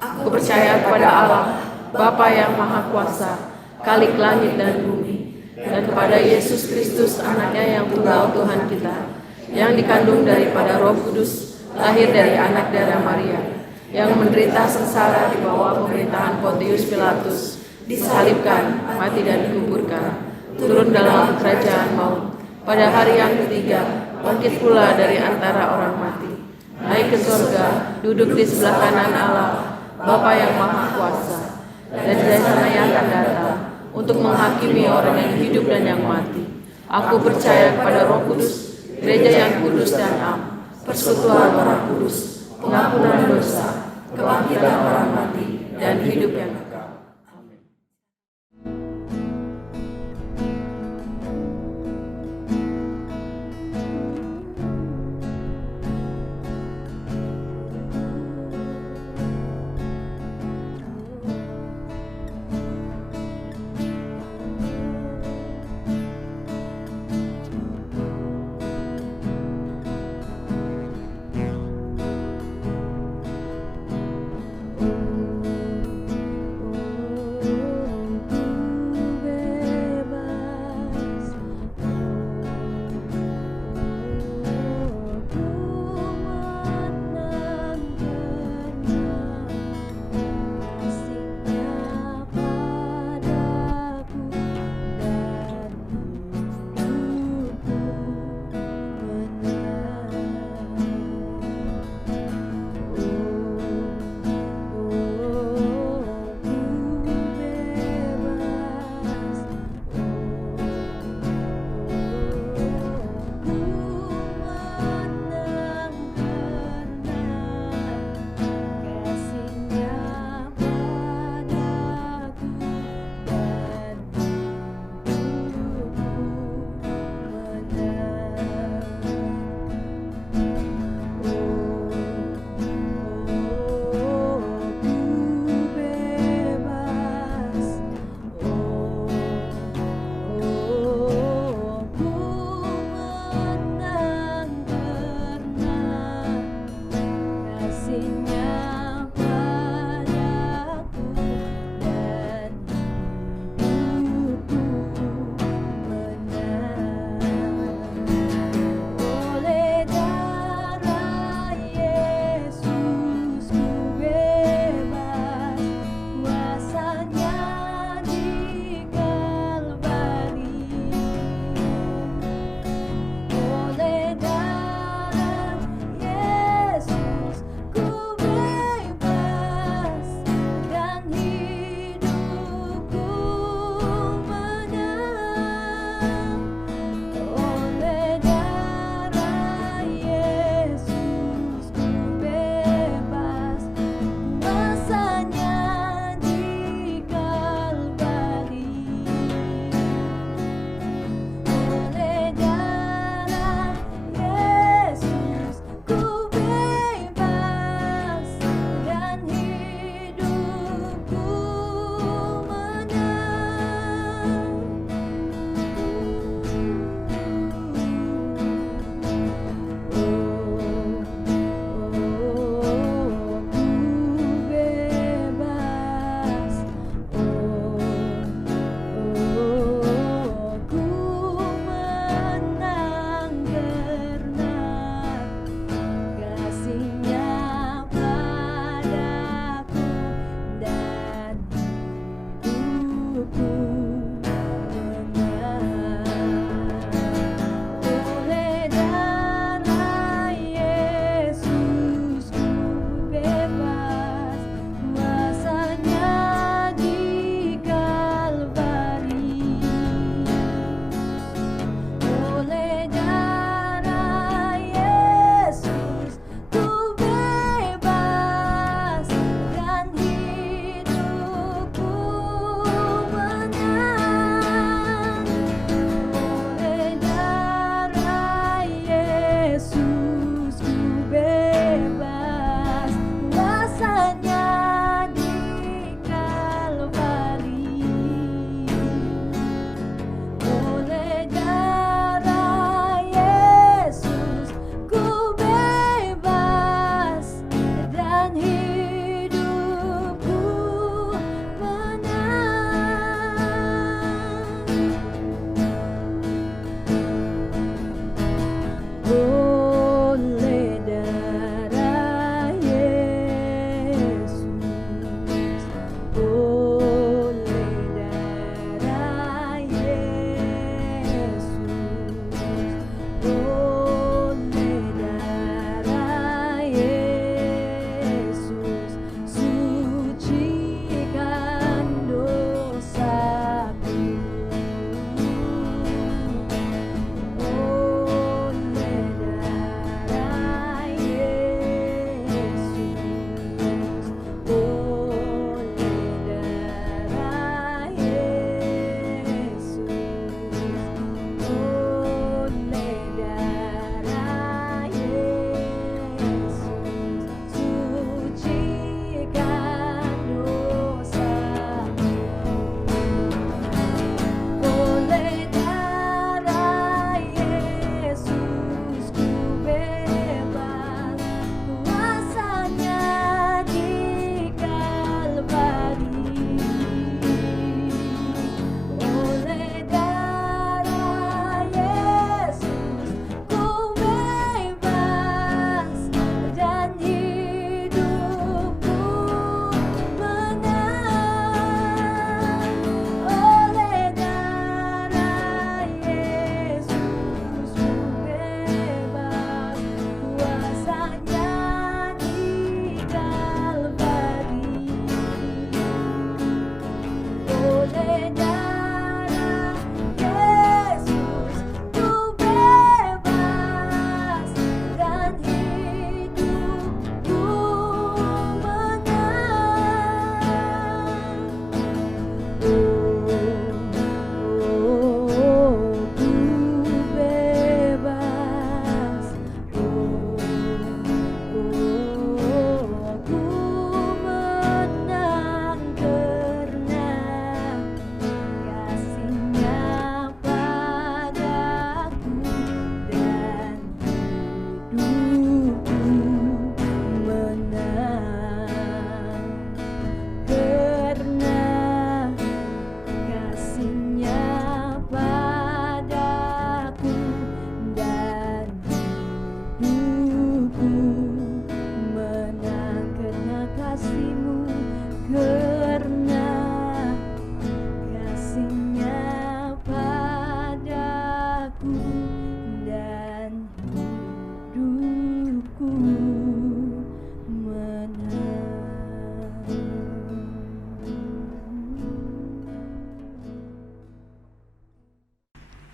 Aku percaya kepada Allah, Bapa yang Maha Kuasa, Khalik langit dan bumi, dan kepada Yesus Kristus, anaknya yang tunggal Tuhan kita, yang dikandung daripada Roh Kudus, lahir dari anak darah Maria, yang menderita sengsara di bawah pemerintahan Pontius Pilatus, disalibkan, mati dan dikuburkan, turun dalam kerajaan maut, pada hari yang ketiga, bangkit pula dari antara orang mati, naik ke surga, duduk di sebelah kanan Allah, Bapa yang Maha Kuasa, dan dari sana yang akan datang untuk menghakimi orang yang hidup dan yang mati. Aku percaya kepada Roh Kudus, gereja yang kudus dan am, persekutuan orang kudus, pengampunan dosa, kebangkitan orang mati, dan hidup yang kekal.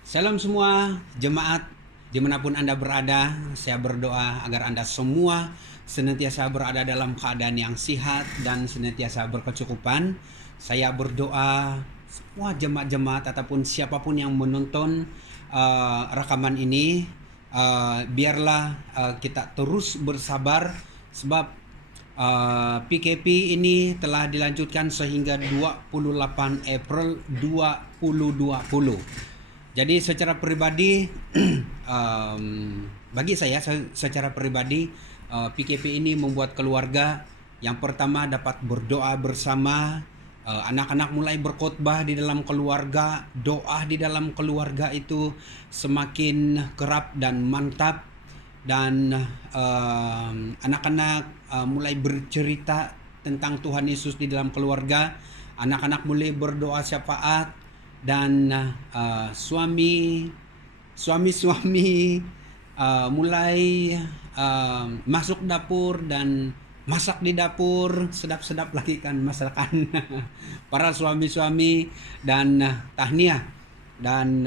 Salam semua jemaat dimanapun Anda berada. Saya berdoa agar Anda semua senantiasa berada dalam keadaan yang sehat dan senantiasa berkecukupan. Saya berdoa semua jemaat-jemaat ataupun siapapun yang menonton rekaman ini, biarlah kita terus bersabar sebab PKP ini telah dilanjutkan sehingga 28 April 2020. Jadi secara pribadi, bagi saya secara pribadi, PKP ini membuat keluarga yang pertama dapat berdoa bersama, anak-anak mulai berkhotbah di dalam keluarga, doa di dalam keluarga itu semakin kerap dan mantap, dan anak-anak mulai bercerita tentang Tuhan Yesus di dalam keluarga, anak-anak mulai berdoa syafaat, dan suami mulai masuk dapur dan masak di dapur, sedap-sedap lagi kan masakan para suami-suami, dan tahniah, dan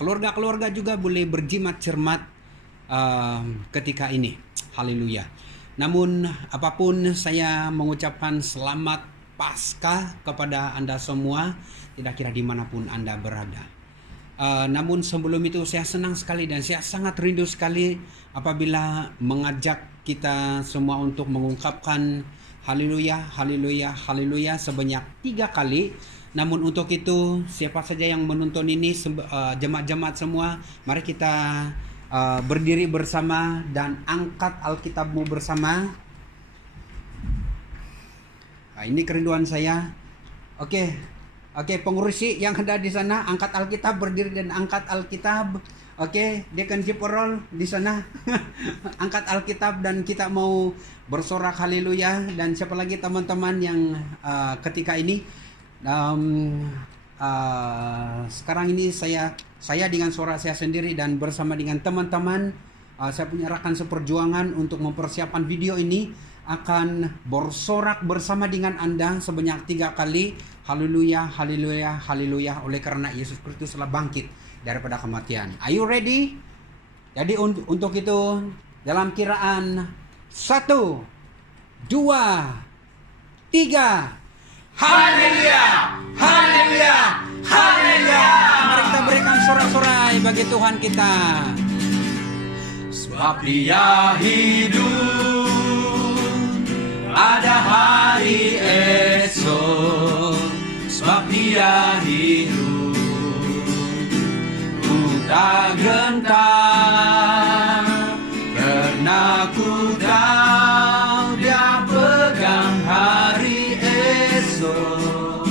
keluarga-keluarga juga boleh berjimat cermat ketika ini. Haleluya. Namun apapun, saya mengucapkan selamat Paskah kepada Anda semua, tidak kira dimanapun Anda berada. Namun sebelum itu saya senang sekali dan saya sangat rindu sekali apabila mengajak kita semua untuk mengungkapkan haleluya, haleluya, haleluya sebanyak 3 kali. Namun untuk itu, siapa saja yang menonton ini, jemaat-jemaat semua, mari kita berdiri bersama dan angkat Alkitabmu bersama. Ini kerinduan saya. Oke, pengurus yang ada di sana, angkat Alkitab, berdiri dan angkat Alkitab. Oke, Deacon Jiporol di sana, angkat Alkitab, dan kita mau bersorak haleluya. Dan siapa lagi teman-teman yang ketika ini, sekarang ini saya dengan suara saya sendiri dan bersama dengan teman-teman, saya punya rekan seperjuangan untuk mempersiapkan video ini, akan bersorak bersama dengan Anda sebanyak 3 kali. Haleluya, haleluya, haleluya, oleh karena Yesus Kristus telah bangkit daripada kematian. Are you ready? Jadi untuk itu, dalam kiraan 1, 2, 3. Haleluya, haleluya, haleluya. Mari kita berikan sorak-sorai bagi Tuhan kita. Sebab Dia hidup, ada hari esok. Sebab Dia hidup, ku tak gentar, karena ku tahu Dia pegang hari esok.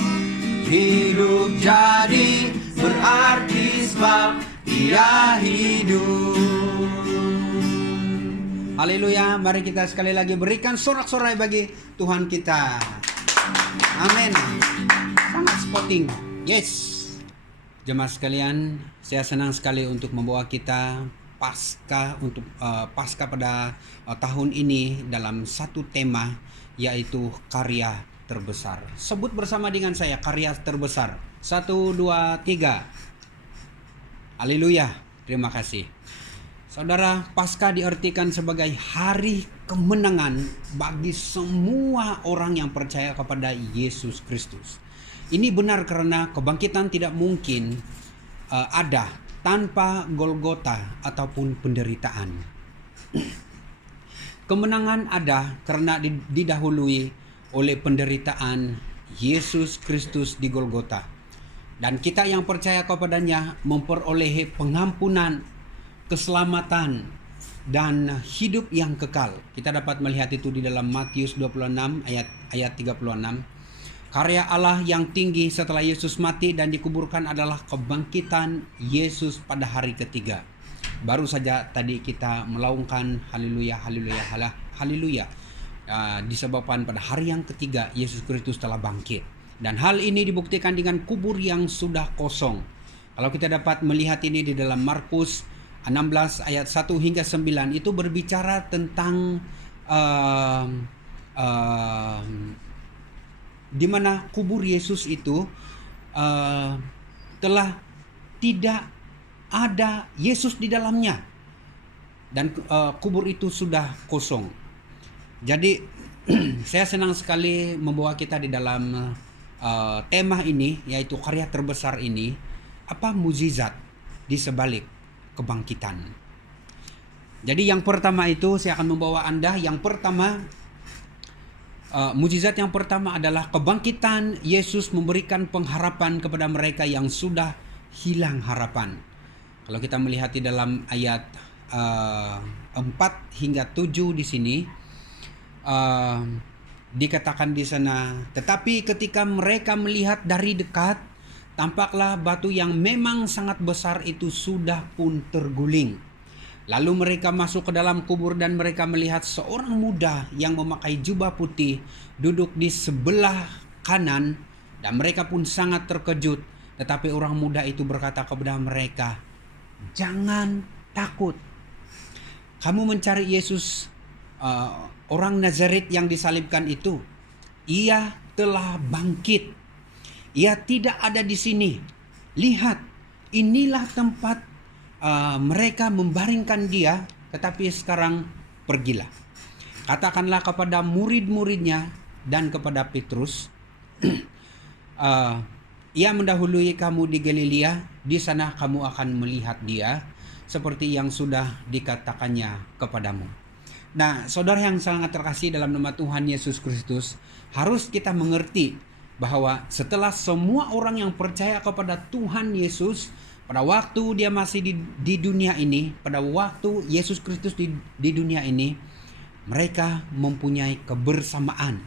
Hidup jadi berarti sebab Dia hidup. Haleluya, mari kita sekali lagi berikan sorak-sorai bagi Tuhan kita. Amin. Sangat spotting. Yes. Jemaat sekalian, saya senang sekali untuk membawa kita Paskah pada tahun ini dalam satu tema, yaitu karya terbesar. Sebut bersama dengan saya, karya terbesar. 1, 2, 3. Haleluya. Terima kasih. Saudara, Paskah diartikan sebagai hari kemenangan bagi semua orang yang percaya kepada Yesus Kristus. Ini benar karena kebangkitan tidak mungkin ada tanpa Golgota ataupun penderitaan. Kemenangan ada karena didahului oleh penderitaan Yesus Kristus di Golgota. Dan kita yang percaya kepadanya memperoleh pengampunan, keselamatan, dan hidup yang kekal. Kita dapat melihat itu di dalam Matius 26 ayat 36. Karya Allah yang tinggi setelah Yesus mati dan dikuburkan adalah kebangkitan Yesus pada hari ketiga. Baru saja tadi kita melaungkan haleluya, haleluya, haleluya. Disebabkan pada hari yang ketiga Yesus Kristus telah bangkit. Dan hal ini dibuktikan dengan kubur yang sudah kosong. Kalau kita dapat melihat ini di dalam Markus 16 ayat 1 hingga 9, itu berbicara tentang di mana kubur Yesus itu telah tidak ada Yesus di dalamnya. Dan kubur itu sudah kosong. Jadi saya senang sekali membawa kita di dalam tema ini, yaitu karya terbesar ini, apa mukjizat di sebalik kebangkitan. Jadi yang pertama itu saya akan membawa Anda, yang pertama, mukjizat yang pertama adalah kebangkitan Yesus memberikan pengharapan kepada mereka yang sudah hilang harapan. Kalau kita melihat di dalam ayat 4 hingga 7 di sini, dikatakan di sana, tetapi ketika mereka melihat dari dekat, tampaklah batu yang memang sangat besar itu sudah pun terguling. Lalu mereka masuk ke dalam kubur dan mereka melihat seorang muda yang memakai jubah putih duduk di sebelah kanan, dan mereka pun sangat terkejut. Tetapi orang muda itu berkata kepada mereka, "Jangan takut. Kamu mencari Yesus, orang Nazaret yang disalibkan itu. Ia telah bangkit. Ia tidak ada di sini. Lihat, inilah tempat mereka membaringkan dia. Tetapi sekarang pergilah. Katakanlah kepada murid-muridnya dan kepada Petrus, ia mendahului kamu di Galilea. Di sana kamu akan melihat dia, seperti yang sudah dikatakannya kepadamu." Nah, saudara yang sangat terkasih dalam nama Tuhan Yesus Kristus, harus kita mengerti bahwa setelah semua orang yang percaya kepada Tuhan Yesus, pada waktu dia masih di dunia ini, pada waktu Yesus Kristus di dunia ini, mereka mempunyai kebersamaan.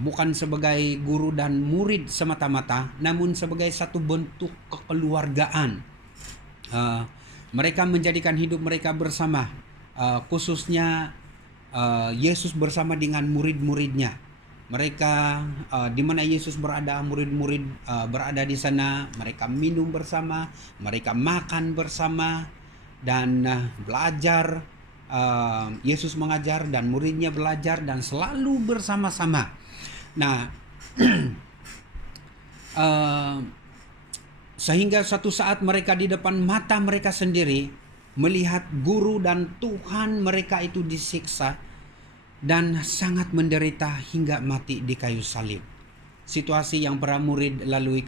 Bukan sebagai guru dan murid semata-mata, namun sebagai satu bentuk kekeluargaan. Mereka menjadikan hidup mereka bersama, khususnya Yesus bersama dengan murid-muridnya. Mereka di mana Yesus berada, murid-murid berada di sana. Mereka minum bersama, mereka makan bersama, dan belajar. Yesus mengajar dan muridnya belajar dan selalu bersama-sama. Nah, sehingga suatu saat mereka di depan mata mereka sendiri melihat guru dan Tuhan mereka itu disiksa dan sangat menderita hingga mati di kayu salib. Situasi yang para murid lalui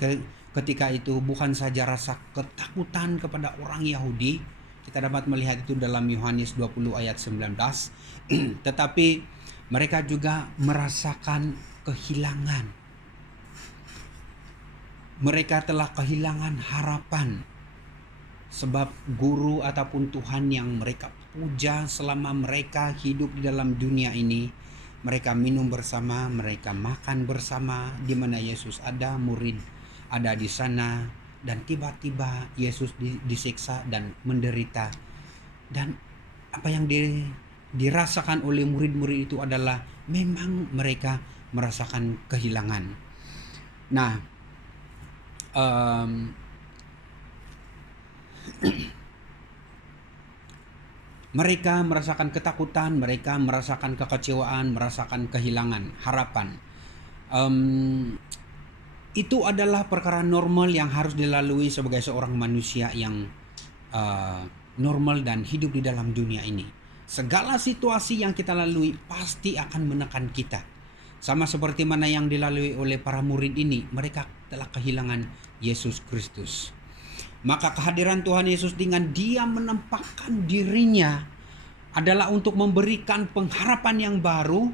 ketika itu bukan saja rasa ketakutan kepada orang Yahudi, kita dapat melihat itu dalam Yohanes 20 ayat 19, tetapi mereka juga merasakan kehilangan. Mereka telah kehilangan harapan, sebab guru ataupun Tuhan yang mereka puja selama mereka hidup di dalam dunia ini, mereka minum bersama, mereka makan bersama, di mana Yesus ada, murid ada di sana, dan tiba-tiba Yesus disiksa dan menderita. Dan apa yang dirasakan oleh murid-murid itu adalah memang mereka merasakan kehilangan. Nah, mereka merasakan ketakutan, mereka merasakan kekecewaan, merasakan kehilangan harapan. Itu adalah perkara normal yang harus dilalui sebagai seorang manusia yang normal dan hidup di dalam dunia ini. Segala situasi yang kita lalui pasti akan menekan kita. Sama seperti mana yang dilalui oleh para murid ini, mereka telah kehilangan Yesus Kristus. Maka kehadiran Tuhan Yesus dengan dia menempatkan dirinya adalah untuk memberikan pengharapan yang baru,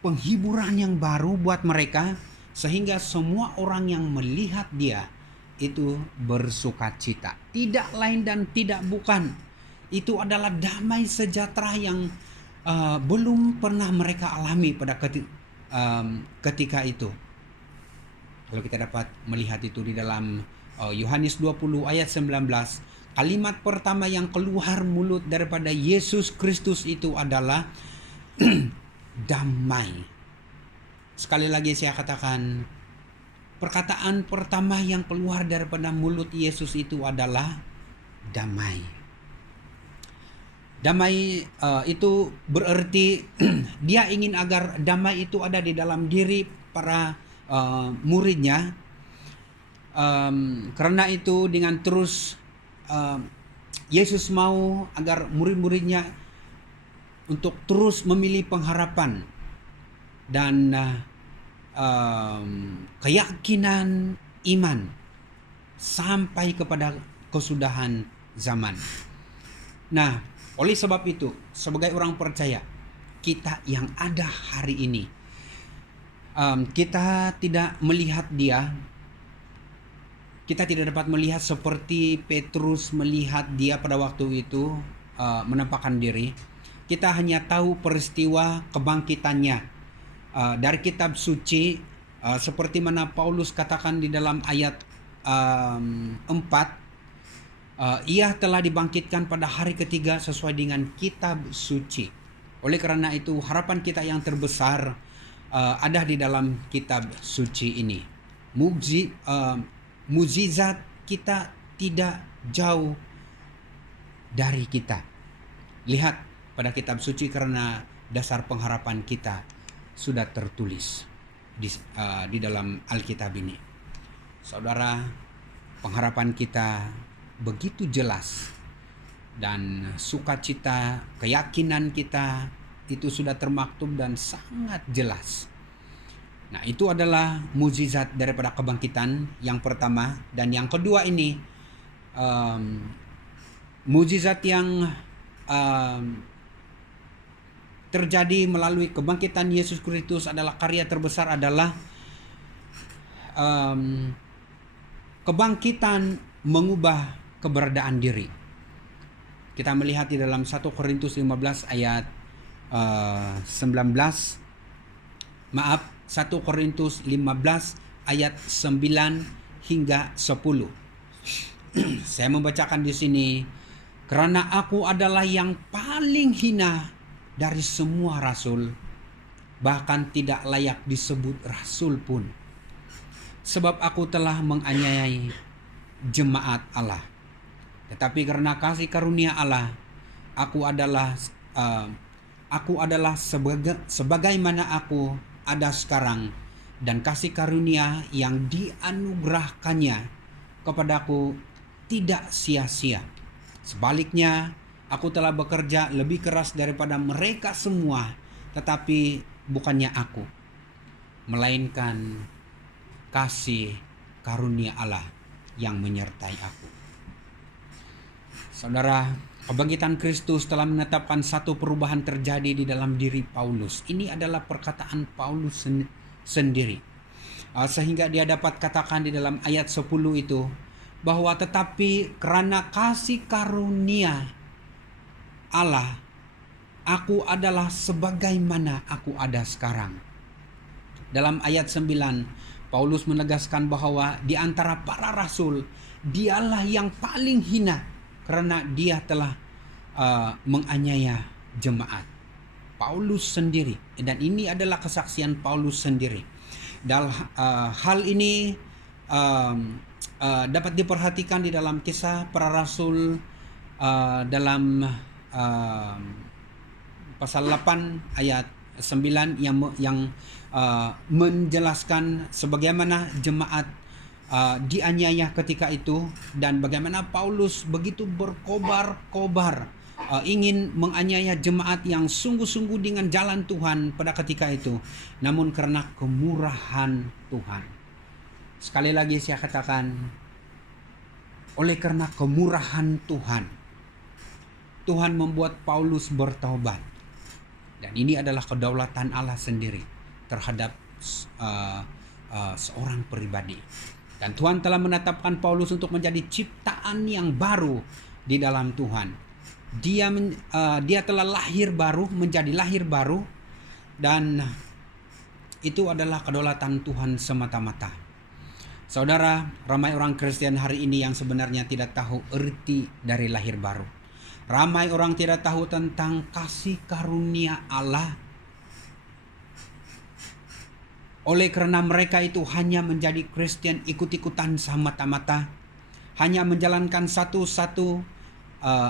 penghiburan yang baru buat mereka, sehingga semua orang yang melihat dia itu bersukacita. Tidak lain dan tidak bukan, itu adalah damai sejahtera yang belum pernah mereka alami pada ketika itu. Kalau kita dapat melihat itu di dalam Yohanes 20 ayat 19, kalimat pertama yang keluar mulut daripada Yesus Kristus itu adalah damai. Sekali lagi saya katakan, perkataan pertama yang keluar daripada mulut Yesus itu adalah damai. Damai itu berarti dia ingin agar damai itu ada di dalam diri para muridnya. Karena itu dengan terus Yesus mau agar murid-muridnya untuk terus memilih pengharapan dan keyakinan iman sampai kepada kesudahan zaman. Nah, oleh sebab itu, sebagai orang percaya, kita yang ada hari ini, kita tidak melihat dia, kita tidak dapat melihat seperti Petrus melihat dia pada waktu itu menampakkan diri. Kita hanya tahu peristiwa kebangkitannya dari kitab suci, seperti mana Paulus katakan di dalam ayat 4, ia telah dibangkitkan pada hari ketiga sesuai dengan kitab suci. Oleh karena itu harapan kita yang terbesar ada di dalam kitab suci ini. Mukjizat kita tidak jauh dari kita. Lihat pada kitab suci, karena dasar pengharapan kita sudah tertulis di dalam Alkitab ini. Saudara, pengharapan kita begitu jelas dan sukacita, keyakinan kita itu sudah termaktub dan sangat jelas. Nah, itu adalah mukjizat daripada kebangkitan yang pertama. Dan yang kedua ini, mukjizat yang terjadi melalui kebangkitan Yesus Kristus adalah karya terbesar adalah kebangkitan mengubah keberadaan diri. Kita melihat di dalam 1 Korintus 15 ayat 19. 1 Korintus 15 ayat 9 hingga 10. Saya membacakan di sini, karena aku adalah yang paling hina dari semua rasul, bahkan tidak layak disebut rasul pun, sebab aku telah menganiayai jemaat Allah. Tetapi karena kasih karunia Allah, aku adalah sebagaimana aku ada sekarang, dan kasih karunia yang dianugerahkannya kepadaku tidak sia-sia. Sebaliknya, aku telah bekerja lebih keras daripada mereka semua, tetapi bukannya aku, melainkan kasih karunia Allah yang menyertai aku. Saudara, kebangkitan Kristus telah menetapkan satu perubahan terjadi di dalam diri Paulus. Ini adalah perkataan Paulus sendiri. Sehingga dia dapat katakan di dalam ayat 10 itu, bahwa tetapi karena kasih karunia Allah, aku adalah sebagaimana aku ada sekarang. Dalam ayat 9, Paulus menegaskan bahwa di antara para rasul, dialah yang paling hina karena dia telah menganiaya jemaat. Paulus sendiri, dan ini adalah kesaksian Paulus sendiri. Dan hal ini dapat diperhatikan di dalam Kisah Para Rasul dalam pasal 8 ayat 9 yang menjelaskan sebagaimana jemaat dianiaya ketika itu, dan bagaimana Paulus begitu berkobar-kobar ingin menganiaya jemaat yang sungguh-sungguh dengan jalan Tuhan pada ketika itu, namun karena kemurahan Tuhan. Sekali lagi saya katakan, oleh karena kemurahan Tuhan, Tuhan membuat Paulus bertobat. Dan ini adalah kedaulatan Allah sendiri terhadap seorang pribadi. Dan Tuhan telah menetapkan Paulus untuk menjadi ciptaan yang baru di dalam Tuhan. Dia telah lahir baru, menjadi lahir baru, dan itu adalah kedaulatan Tuhan semata-mata. Saudara, ramai orang Kristen hari ini yang sebenarnya tidak tahu arti dari lahir baru. Ramai orang tidak tahu tentang kasih karunia Allah. Oleh karena mereka itu hanya menjadi Kristen ikut-ikutan semata-mata, hanya menjalankan satu-satu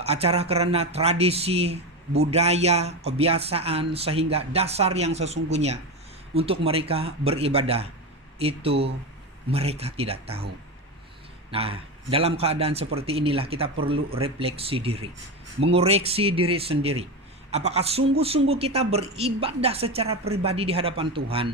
acara karena tradisi, budaya, kebiasaan, sehingga dasar yang sesungguhnya untuk mereka beribadah itu mereka tidak tahu. Nah, dalam keadaan seperti inilah kita perlu refleksi diri, mengoreksi diri sendiri. Apakah sungguh-sungguh kita beribadah secara pribadi di hadapan Tuhan?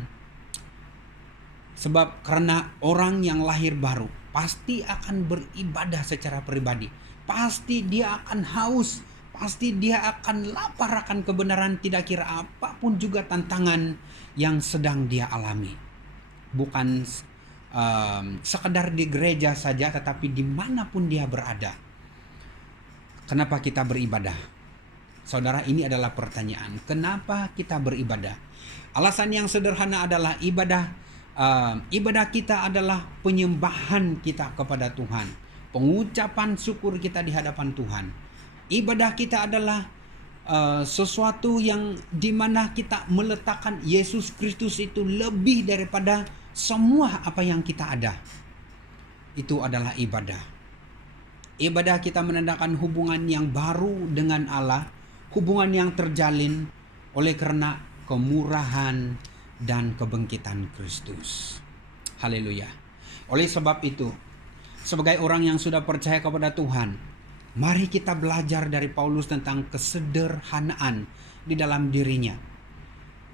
Sebab karena orang yang lahir baru pasti akan beribadah secara pribadi. Pasti dia akan haus, pasti dia akan lapar akan kebenaran, tidak kira apapun juga tantangan yang sedang dia alami. Bukan sekedar di gereja saja, tetapi dimanapun dia berada. Kenapa kita beribadah? Saudara, ini adalah pertanyaan. Kenapa kita beribadah? Alasan yang sederhana adalah ibadah kita adalah penyembahan kita kepada Tuhan, pengucapan syukur kita di hadapan Tuhan. Ibadah kita adalah sesuatu yang dimana kita meletakkan Yesus Kristus itu lebih daripada semua apa yang kita ada. Itu adalah ibadah. Ibadah kita menandakan hubungan yang baru dengan Allah, hubungan yang terjalin oleh karena kemurahan dan kebangkitan Kristus. Haleluya. Oleh sebab itu, sebagai orang yang sudah percaya kepada Tuhan, mari kita belajar dari Paulus tentang kesederhanaan di dalam dirinya.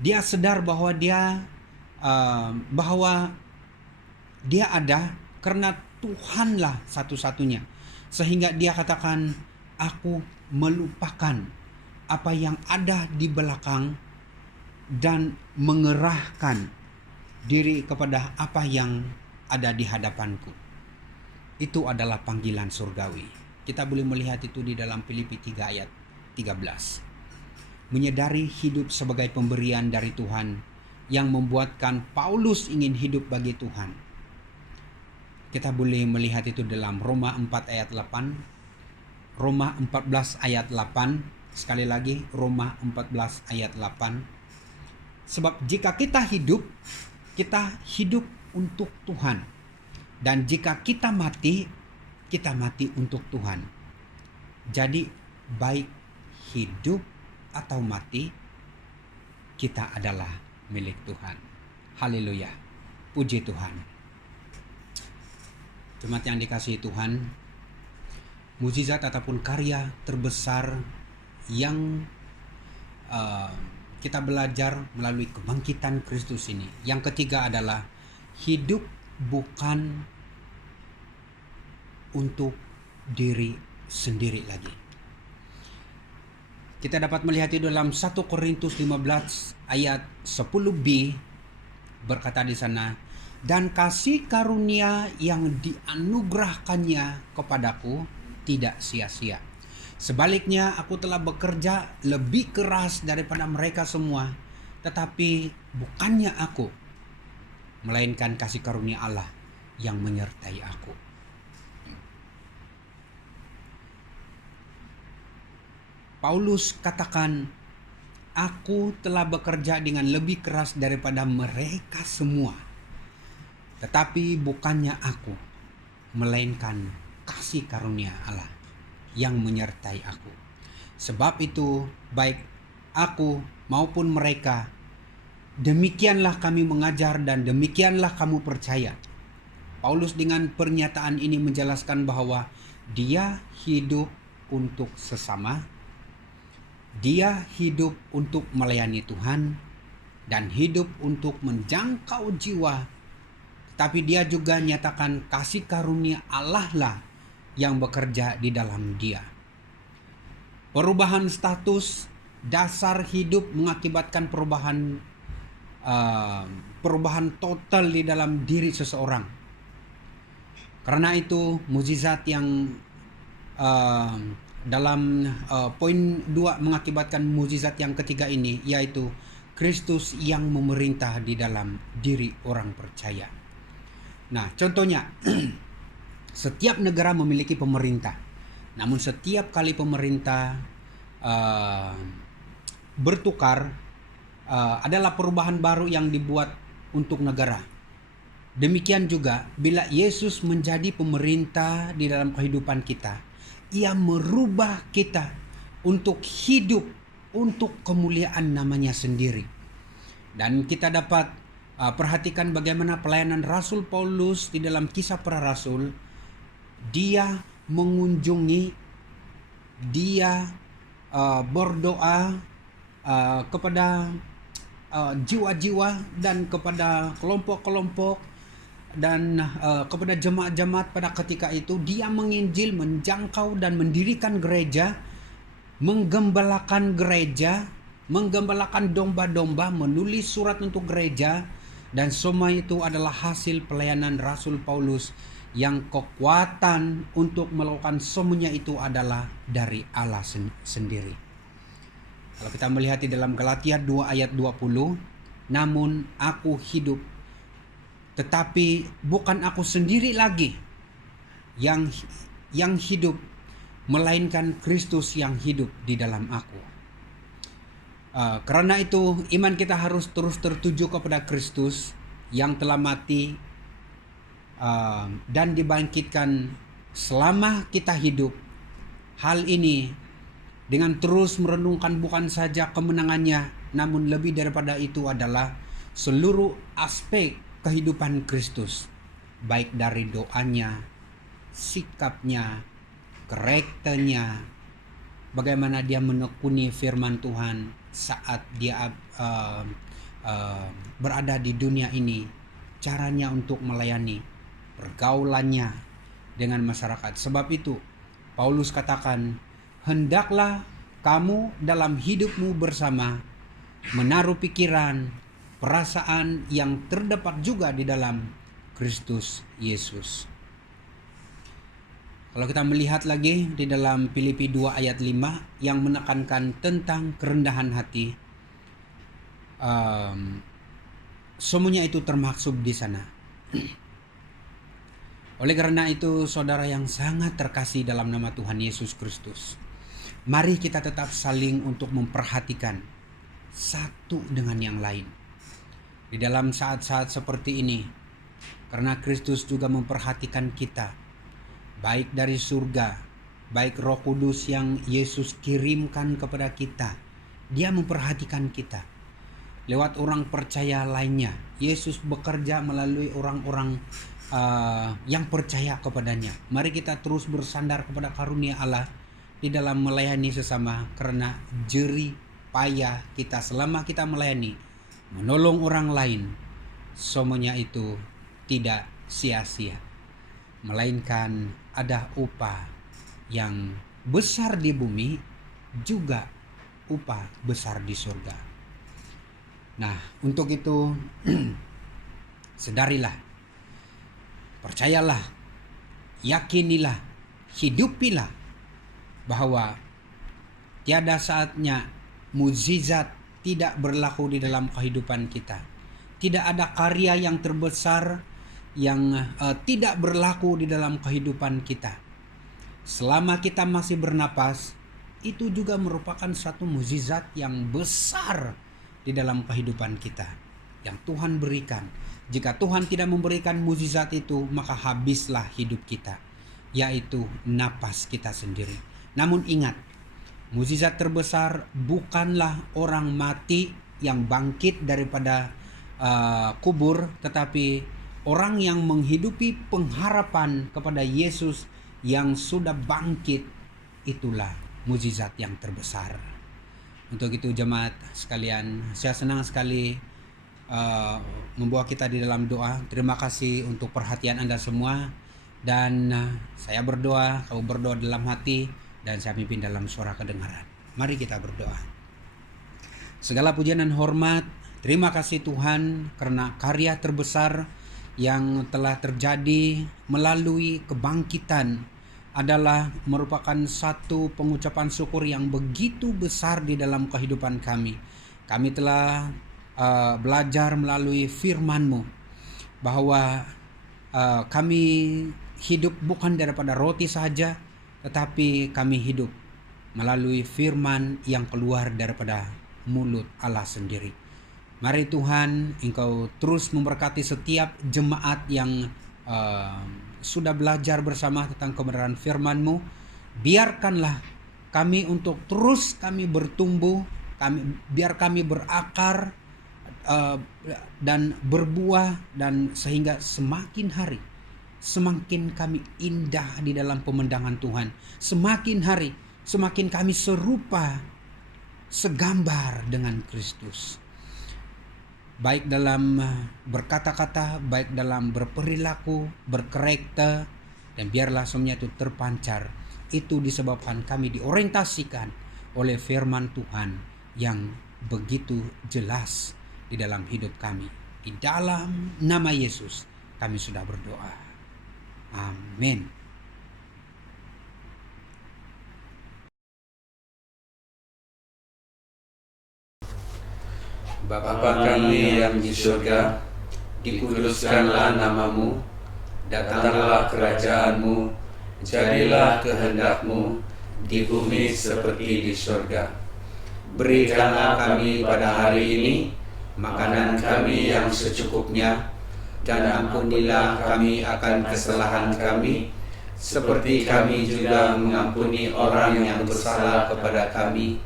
Dia sadar bahwa dia ada karena Tuhanlah satu-satunya. Sehingga dia katakan, aku melupakan apa yang ada di belakang dan mengerahkan diri kepada apa yang ada di hadapanku. Itu adalah panggilan surgawi. Kita boleh melihat itu di dalam Filipi 3 ayat 13. Menyadari hidup sebagai pemberian dari Tuhan yang membuatkan Paulus ingin hidup bagi Tuhan. Kita boleh melihat itu dalam Roma 4 ayat 8, Roma 14 ayat 8, sekali lagi Roma 14 ayat 8. Sebab jika kita hidup untuk Tuhan. Dan jika kita mati untuk Tuhan. Jadi baik hidup atau mati, kita adalah milik Tuhan. Haleluya. Puji Tuhan. Jemaat yang dikasihi Tuhan, mukjizat ataupun karya terbesar yang kita belajar melalui kebangkitan Kristus ini. Yang ketiga adalah hidup bukan untuk diri sendiri lagi. Kita dapat melihat itu dalam 1 Korintus 15 ayat 10b, berkata di sana, dan kasih karunia yang dianugerahkannya kepadaku tidak sia-sia. Sebaliknya aku telah bekerja lebih keras daripada mereka semua, tetapi bukannya aku, melainkan kasih karunia Allah yang menyertai aku. Paulus katakan, aku telah bekerja dengan lebih keras daripada mereka semua. Tetapi bukannya aku, melainkan kasih karunia Allah yang menyertai aku. Sebab itu, baik aku maupun mereka, demikianlah kami mengajar dan demikianlah kamu percaya. Paulus dengan pernyataan ini menjelaskan bahwa dia hidup untuk sesama, dia hidup untuk melayani Tuhan, dan hidup untuk menjangkau jiwa. Tapi dia juga nyatakan kasih karunia Allah lah yang bekerja di dalam dia. Perubahan status dasar hidup mengakibatkan perubahan total di dalam diri seseorang. Karena itu mukjizat yang dalam poin 2 mengakibatkan mukjizat yang ketiga ini, yaitu Kristus yang memerintah di dalam diri orang percaya. Nah, contohnya setiap negara memiliki pemerintah. Namun setiap kali pemerintah bertukar, adalah perubahan baru yang dibuat untuk negara. Demikian juga bila Yesus menjadi pemerintah di dalam kehidupan kita, Ia merubah kita untuk hidup untuk kemuliaan namanya sendiri. Dan kita dapat perhatikan bagaimana pelayanan Rasul Paulus di dalam Kisah Para Rasul. dia mengunjungi, dia berdoa kepada jiwa-jiwa dan kepada kelompok-kelompok dan kepada jemaat-jemaat pada ketika itu. Dia menginjil, menjangkau dan mendirikan gereja, menggembalakan gereja, menggembalakan domba-domba, menulis surat untuk gereja, dan semua itu adalah hasil pelayanan Rasul Paulus yang kekuatan untuk melakukan semuanya itu adalah dari Allah sendiri. Kalau kita melihat di dalam Galatia 2 ayat 20, namun aku hidup, tetapi bukan aku sendiri lagi yang hidup, melainkan Kristus yang hidup di dalam aku. Karena itu iman kita harus terus tertuju kepada Kristus yang telah mati dan dibangkitkan selama kita hidup. Hal ini dengan terus merenungkan bukan saja kemenangannya, namun lebih daripada itu adalah seluruh aspek kehidupan Kristus, baik dari doanya, sikapnya, karakternya, bagaimana dia menekuni firman Tuhan saat dia berada di dunia ini, caranya untuk melayani, pergaulannya dengan masyarakat. Sebab itu Paulus katakan, hendaklah kamu dalam hidupmu bersama menaruh pikiran, perasaan yang terdapat juga di dalam Kristus Yesus. Kalau kita melihat lagi di dalam Filipi 2 ayat 5 yang menekankan tentang kerendahan hati, semuanya itu termaksud di sana. Oleh karena itu, saudara yang sangat terkasih dalam nama Tuhan Yesus Kristus, mari kita tetap saling untuk memperhatikan satu dengan yang lain di dalam saat-saat seperti ini, karena Kristus juga memperhatikan kita, baik dari surga, baik Roh Kudus yang Yesus kirimkan kepada kita. Dia memperhatikan kita lewat orang percaya lainnya. Yesus bekerja melalui orang-orang yang percaya kepadanya. Mari kita terus bersandar kepada karunia Allah di dalam melayani sesama, karena jerih payah kita selama kita melayani, menolong orang lain, semuanya itu tidak sia-sia, melainkan ada upah yang besar di bumi, juga upah besar di surga. Nah, untuk itu sadarilah, percayalah, yakinilah, hidupilah bahwa tiada saatnya mukjizat tidak berlaku di dalam kehidupan kita. Tidak ada karya yang terbesar yang tidak berlaku di dalam kehidupan kita. Selama kita masih bernapas, itu juga merupakan satu mukjizat yang besar di dalam kehidupan kita yang Tuhan berikan. Jika Tuhan tidak memberikan mukjizat itu, maka habislah hidup kita, yaitu napas kita sendiri. Namun ingat, mukjizat terbesar bukanlah orang mati yang bangkit daripada kubur, tetapi orang yang menghidupi pengharapan kepada Yesus yang sudah bangkit. Itulah mukjizat yang terbesar. Untuk itu jemaat sekalian, saya senang sekali membawa kita di dalam doa. Terima kasih untuk perhatian Anda semua, dan saya berdoa, kau berdoa dalam hati, dan saya pimpin dalam suara kedengaran. Mari kita berdoa. Segala pujian dan hormat, terima kasih Tuhan karena karya terbesar yang telah terjadi melalui kebangkitan adalah merupakan satu pengucapan syukur yang begitu besar di dalam kehidupan kami. Kami telah belajar melalui firman-Mu bahwa kami hidup bukan daripada roti saja, tetapi kami hidup melalui firman yang keluar daripada mulut Allah sendiri. Mari Tuhan, Engkau terus memberkati setiap jemaat yang sudah belajar bersama tentang kebenaran firman-Mu. Biarkanlah kami untuk terus kami bertumbuh, biar kami berakar dan berbuah, dan sehingga semakin hari semakin kami indah di dalam pemandangan Tuhan. Semakin hari, semakin kami serupa, segambar dengan Kristus. Baik dalam berkata-kata, baik dalam berperilaku, berkarakter, dan biarlah semuanya itu terpancar. Itu disebabkan kami diorientasikan oleh firman Tuhan yang begitu jelas di dalam hidup kami. Di dalam nama Yesus kami sudah berdoa. Amin. Bapa kami yang di surga, dikuduskanlah namamu, datanglah kerajaanmu, jadilah kehendak-Mu di bumi seperti di surga. Berikanlah kami pada hari ini makanan kami yang secukupnya, dan ampunilah kami akan kesalahan kami, seperti kami juga mengampuni orang yang bersalah kepada kami.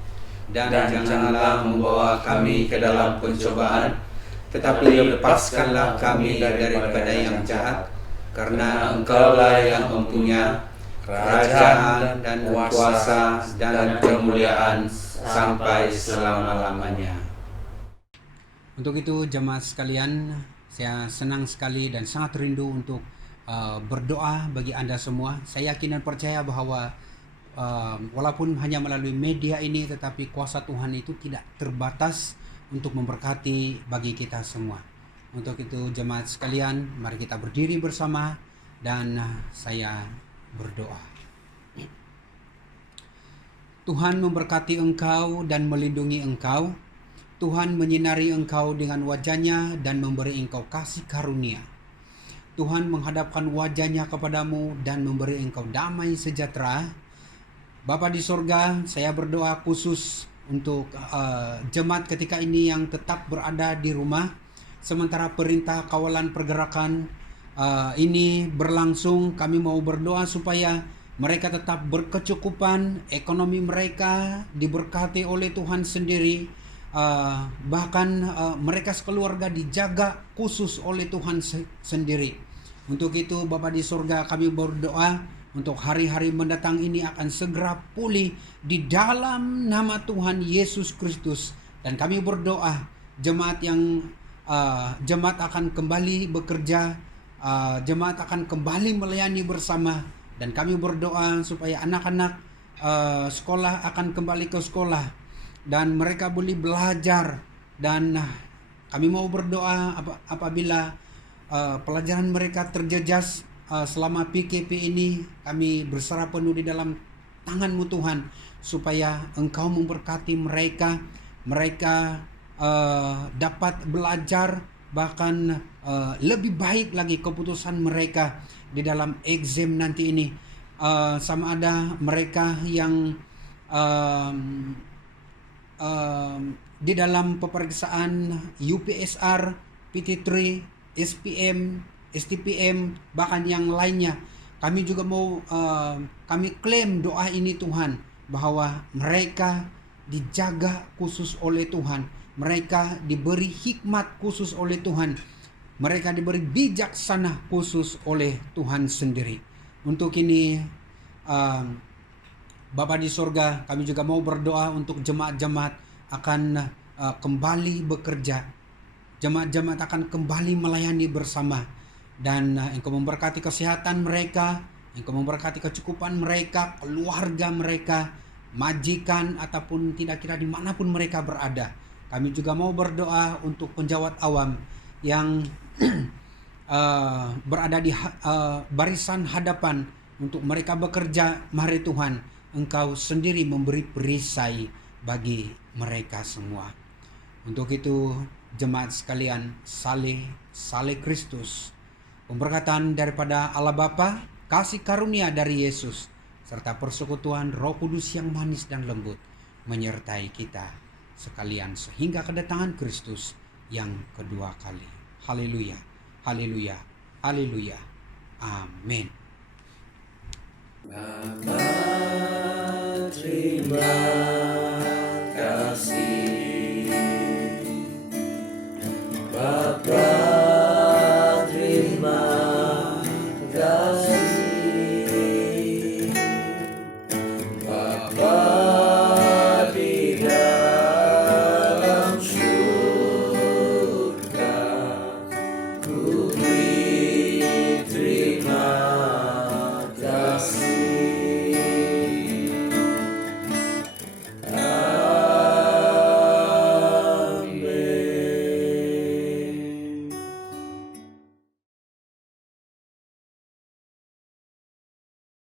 Dan janganlah membawa kami ke dalam pencobaan, tetapi lepaskanlah kami daripada yang jahat, karena Engkaulah yang mempunyai kerajaan dan kuasa dan kemuliaan sampai selama-lamanya. Untuk itu jemaat sekalian, saya senang sekali dan sangat rindu untuk berdoa bagi Anda semua. Saya yakin dan percaya bahwa walaupun hanya melalui media ini, tetapi kuasa Tuhan itu tidak terbatas untuk memberkati bagi kita semua. Untuk itu jemaat sekalian, mari kita berdiri bersama dan saya berdoa. Tuhan memberkati engkau dan melindungi engkau. Tuhan menyinari engkau dengan wajah-Nya dan memberi engkau kasih karunia. Tuhan menghadapkan wajah-Nya kepadamu dan memberi engkau damai sejahtera. Bapa di sorga, saya berdoa khusus untuk jemaat ketika ini yang tetap berada di rumah, sementara perintah kawalan pergerakan ini berlangsung. Kami mau berdoa supaya mereka tetap berkecukupan, ekonomi mereka diberkati oleh Tuhan sendiri, bahkan mereka sekeluarga dijaga khusus oleh Tuhan sendiri. Untuk itu Bapa di sorga, kami berdoa untuk hari-hari mendatang ini akan segera pulih di dalam nama Tuhan Yesus Kristus. Dan kami berdoa jemaat akan kembali bekerja, jemaat akan kembali melayani bersama. Dan kami berdoa supaya anak-anak sekolah akan kembali ke sekolah dan mereka boleh belajar. Dan kami mau berdoa apabila pelajaran mereka terjejas selama PKP ini, kami berserah penuh di dalam tangan-Mu Tuhan, supaya Engkau memberkati mereka dapat belajar, bahkan lebih baik lagi keputusan mereka di dalam exam nanti ini. Sama ada mereka yang di dalam peperiksaan UPSR, PT3, SPM, STPM, bahkan yang lainnya. Kami juga mau kami klaim doa ini Tuhan, bahwa mereka dijaga khusus oleh Tuhan, mereka diberi hikmat khusus oleh Tuhan, mereka diberi bijaksana khusus oleh Tuhan sendiri. Untuk ini Bapa di sorga, kami juga mau berdoa untuk jemaat-jemaat akan kembali bekerja, jemaat-jemaat akan kembali melayani bersama. Dan Engkau memberkati kesehatan mereka, Engkau memberkati kecukupan mereka, keluarga mereka, majikan ataupun tidak kira dimanapun mereka berada. Kami juga mau berdoa untuk penjawat awam yang berada di barisan hadapan untuk mereka bekerja. Mari Tuhan, Engkau sendiri memberi perisai bagi mereka semua. Untuk itu jemaat sekalian, saleh Kristus, pemberkatan daripada Allah Bapa, kasih karunia dari Yesus, serta persekutuan Roh Kudus yang manis dan lembut menyertai kita sekalian sehingga kedatangan Kristus yang kedua kali. Haleluya, haleluya, haleluya. Amin. Bapa, terima